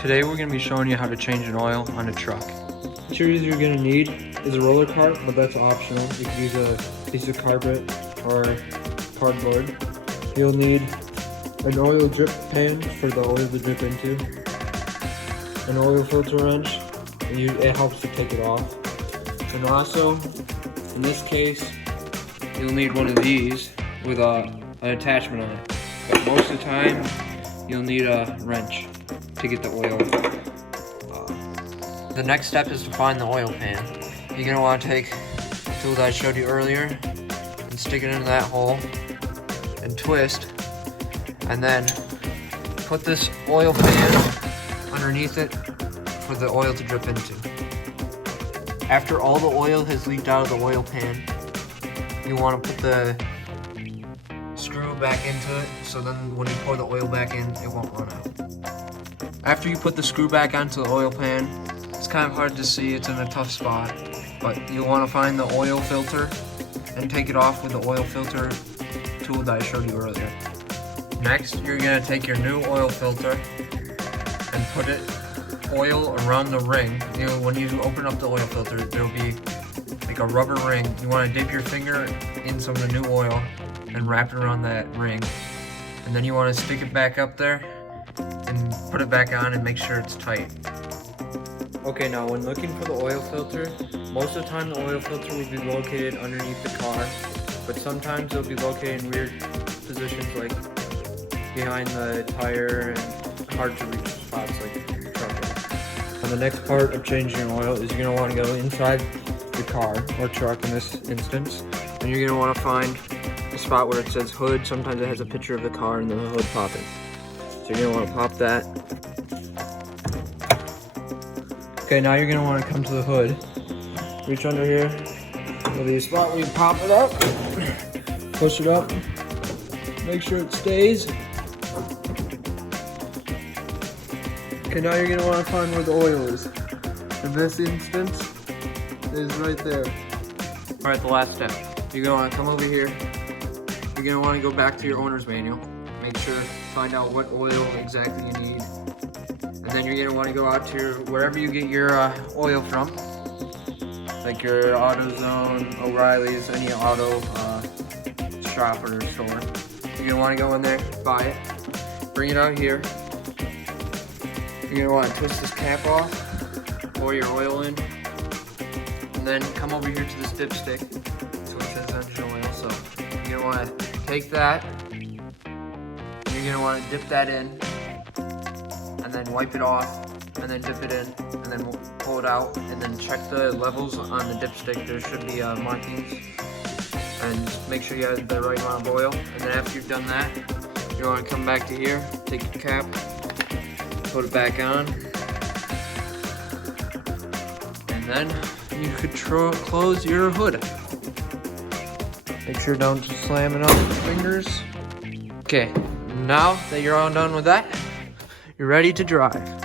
Today we're going to be showing you how to change an oil on a truck. Materials you're going to need is a roller cart, but that's optional. You can use a piece of carpet or cardboard. You'll need an oil drip pan for the oil to drip into, an oil filter wrench, and it helps to take it off. And also, in this case, you'll need one of these with an attachment on it. But most of the time, you'll need a wrench to get the oil. The next step is to find the oil pan. You're going to want to take the tool that I showed you earlier and stick it into that hole and twist, and then put this oil pan underneath it for the oil to drip into. After all the oil has leaked out of the oil pan, you want to put the screw back into it, so then when you pour the oil back in, it won't run out. After you put the screw back onto the oil pan, it's kind of hard to see, it's in a tough spot, but you'll want to find the oil filter and take it off with the oil filter tool that I showed you earlier. Next, you're going to take your new oil filter and put it oil around the ring. You know, when you open up the oil filter, there'll be like a rubber ring. You want to dip your finger in some of the new oil and wrap it around that ring, and then you want to stick it back up there and put it back on and make sure it's tight. Okay, now when looking for the oil filter, most of the time the oil filter will be located underneath the car, but sometimes it'll be located in weird positions like behind the tire and hard to reach spots like the truck. And the next part of changing your oil is you're going to want to go inside the car or truck in this instance, and you're going to want to find the spot where it says hood. Sometimes it has a picture of the car and the hood popping. So you're going to want to pop that. Okay, now you're going to want to come to the hood. Reach under here. There'll be a spot where you pop it up. Push it up. Make sure it stays. Okay, now you're going to want to find where the oil is. In this instance, it is right there. Alright, the last step. You're going to want to come over here. You're going to want to go back to your owner's manual. Make sure, find out what oil exactly you need. And then you're going to want to go out to wherever you get your oil from. Like your AutoZone, O'Reilly's, any auto shop or store. You're going to want to go in there, buy it, bring it out here. You're going to want to twist this cap off, pour your oil in, and then come over here to this dipstick. So it says engine oil. So you're going to want to take that, and you're going to want to dip that in, and then wipe it off, and then dip it in, and then pull it out, and then check the levels on the dipstick. There should be markings, and make sure you have the right amount of oil. And then after you've done that, you want to come back to here, take your cap, put it back on, and then you could close your hood. Make sure don't slam it on with your fingers. Okay, now that you're all done with that, you're ready to drive.